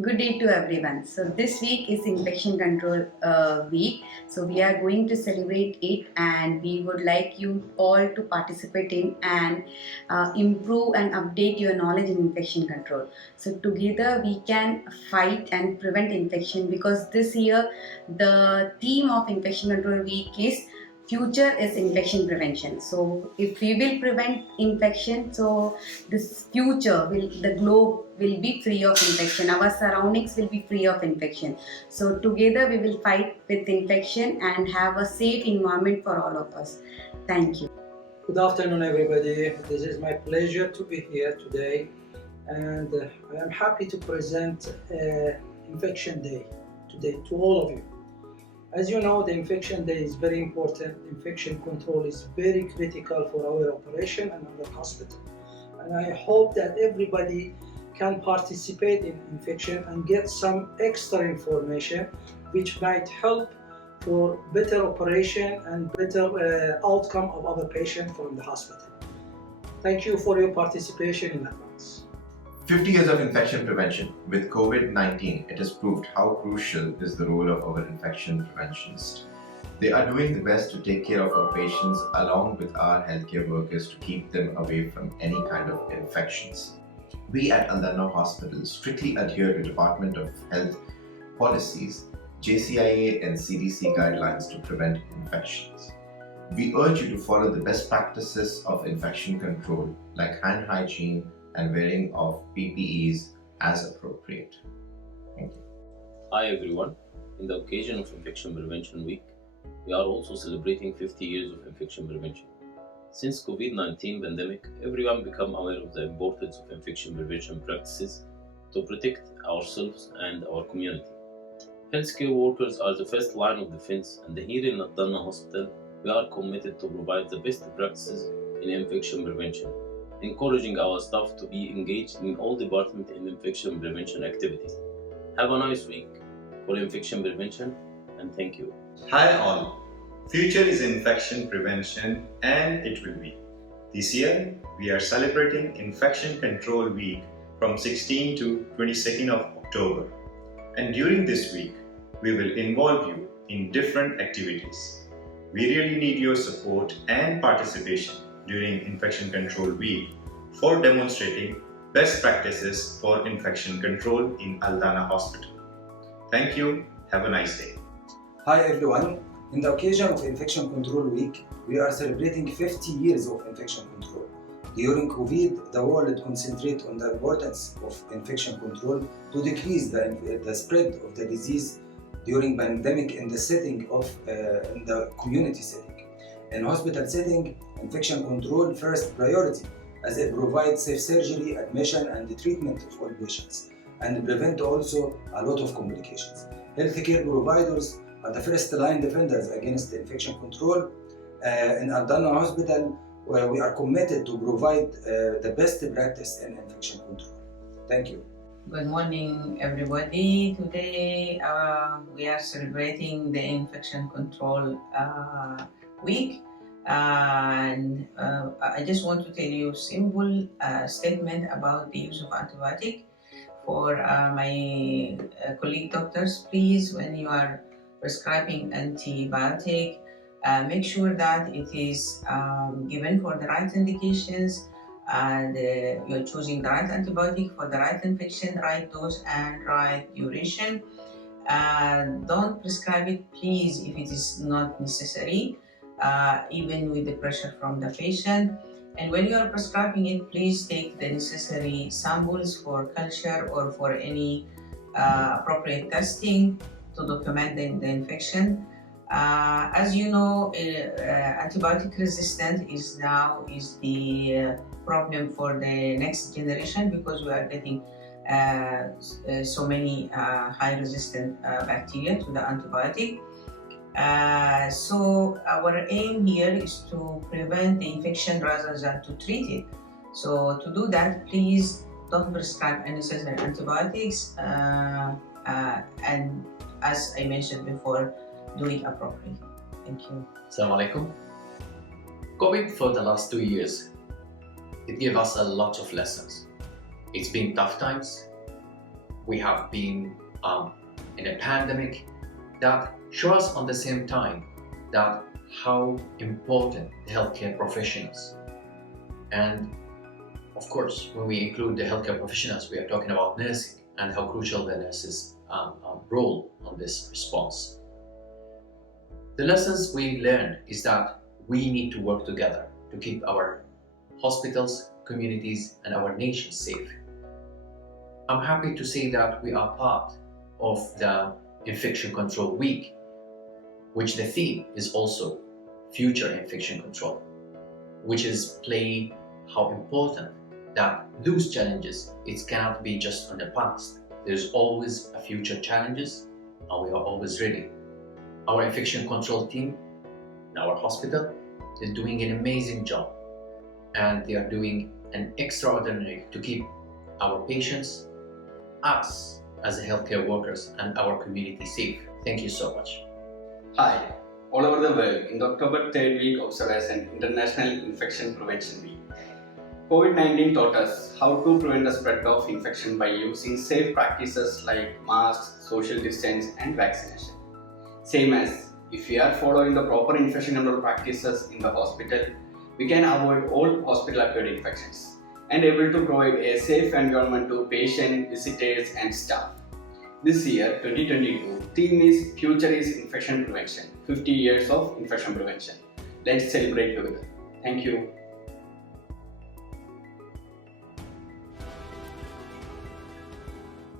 Good day to everyone. So this week is infection control week. So we are going to celebrate it, and we would like you all to participate in and improve and update your knowledge in infection control. So together we can fight and prevent infection, because this year the theme of infection control week is future is infection prevention. So if we will prevent infection, so this future will, the globe will be free of infection, our surroundings will be free of infection. So together we will fight with infection and have a safe environment for all of us. Thank you. Good afternoon, everybody. This is my pleasure to be here today, and I am happy to present Infection Day today to all of you. As you know, the Infection Day is very important. Infection control is very critical for our operation and our hospital. And I hope that everybody can participate in infection and get some extra information which might help for better operation and better outcome of our patient from the hospital. Thank you for your participation in advance. 50 years of infection prevention. With COVID-19, it has proved how crucial is the role of our infection preventionists. They are doing the best to take care of our patients along with our healthcare workers to keep them away from any kind of infections. We at Al-Dana Hospital strictly adhere to Department of Health policies, JCIA and CDC guidelines to prevent infections. We urge you to follow the best practices of infection control like hand hygiene and wearing of PPEs as appropriate. Thank you. Hi everyone. In the occasion of Infection Prevention Week, we are also celebrating 50 years of infection prevention. Since COVID-19 pandemic, everyone become aware of the importance of infection prevention practices to protect ourselves and our community. Healthcare workers are the first line of defense, and here in Al-Dana Hospital, we are committed to provide the best practices in infection prevention, encouraging our staff to be engaged in all departments in infection prevention activities. Have a nice week for infection prevention, and thank you. Hi all. Future is infection prevention, and it will be. This year, we are celebrating Infection Control Week from 16 to 22nd of October. And during this week, we will involve you in different activities. We really need your support and participation during Infection Control Week for demonstrating best practices for infection control in Al-Dana Hospital. Thank you. Have a nice day. Hi everyone. In the occasion of Infection Control Week, we are celebrating 50 years of infection control. During COVID, the world concentrated on the importance of infection control to decrease the spread of the disease during pandemic in the setting of in the community setting. In hospital setting, infection control first priority, as it provides safe surgery, admission and the treatment of all patients, and prevent also a lot of complications. Healthcare providers are the first line defenders against infection control. In Al-Dana Hospital, where we are committed to provide the best practice in infection control. Thank you. Good morning, everybody. Today we are celebrating the Infection Control Week, and I just want to tell you a simple statement about the use of antibiotic for my colleague doctors. Please, when you are prescribing antibiotic, make sure that it is given for the right indications, and you're choosing the right antibiotic for the right infection, right dose and right duration. Don't prescribe it, please, if it is not necessary, even with the pressure from the patient. And when you are prescribing it, please take the necessary samples for culture or for any appropriate testing to document the infection. As you know, antibiotic resistance is the problem for the next generation, because we are getting so many high resistant bacteria to the antibiotic. So our aim here is to prevent the infection rather than to treat it. So to do that, please don't prescribe unnecessary antibiotics, and as I mentioned before, do it appropriately. Thank you. Assalamu alaikum. COVID for the last 2 years, it gave us a lot of lessons. It's been tough times, we have been in a pandemic that show us on the same time that how important the healthcare professionals. And of course, when we include the healthcare professionals, we are talking about nursing and how crucial the nurses' role on this response. The lessons we learned is that we need to work together to keep our hospitals, communities, and our nation safe. I'm happy to say that we are part of the Infection Control Week, which the theme is also Future Infection Control, which is play how important that those challenges, it cannot be just on the past. There's always a future challenges, and we are always ready. Our infection control team in our hospital is doing an amazing job, and they are doing an extraordinary to keep our patients, us as healthcare workers, and our community safe. Thank you so much. Hi, all over the world, in the October 3rd week observed as an International Infection Prevention Week. COVID-19 taught us how to prevent the spread of infection by using safe practices like masks, social distance, and vaccination. Same as if we are following the proper infection control practices in the hospital, we can avoid all hospital-acquired infections and able to provide a safe environment to patients, visitors, and staff. This year, 2022, theme is Future is Infection Prevention, 50 years of infection prevention. Let's celebrate together. Thank you.